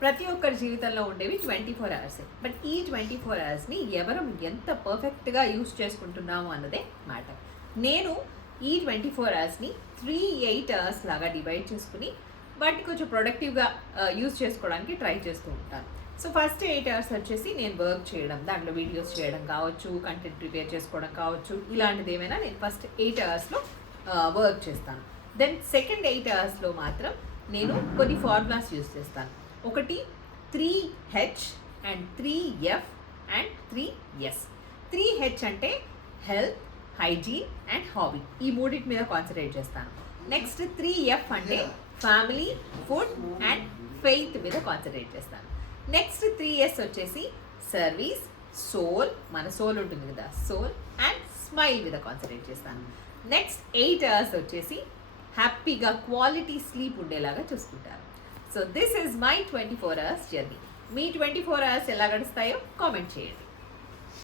ప్రతి ఒక్కరి జీవితంలో ఉండేవి 24 అవర్స్. బట్ ఈ 24 అవర్స్ని ఎవరు ఎంత పర్ఫెక్ట్గా యూస్ చేసుకుంటున్నాము అన్నదే మ్యాటర్. నేను ఈ 24 అవర్స్ని 3-8 అవర్స్ లాగా డివైడ్ చేసుకుని వాటిని కొంచెం ప్రొడక్టివ్గా యూస్ చేసుకోవడానికి ట్రై చేస్తూ ఉంటాను. సో ఫస్ట్ 8 అవర్స్ వచ్చేసి నేను వర్క్ చేయడం, దాంట్లో వీడియోస్ చేయడం కావచ్చు, కంటెంట్ ప్రిపేర్ చేసుకోవడం కావచ్చు, ఇలాంటిది ఏమైనా నేను ఫస్ట్ 8 అవర్స్లో వర్క్ చేస్తాను. దెన్ సెకండ్ 8 అవర్స్లో మాత్రం నేను కొన్ని ఫార్ములాస్ యూస్ చేస్తాను. ఒకటి 3H and 3F and 3S. 3H అంటే హెల్త్, హైజీన్ అండ్ హాబీ, ఈ మూడింటి మీద కాన్సన్ట్రేట్ చేస్తాను. నెక్స్ట్ 3F అంటే ఫ్యామిలీ, ఫుడ్ అండ్ ఫెయిత్ మీద కాన్సన్ట్రేట్ చేస్తాను. నెక్స్ట్ 3S వచ్చేసి సర్వీస్, సోల్, మన సోల్ ఉంటుంది కదా, సోల్ అండ్ స్మైల్ మీద కాన్సన్ట్రేట్ చేస్తాను. నెక్స్ట్ 8 అవర్స్ వచ్చేసి హ్యాపీగా క్వాలిటీ స్లీప్ ఉండేలాగా చూసుకుంటాను. So this is my 24 hours journey. Me 24 hours ఎలా గడుస్తాయో కామెంట్ చేయండి.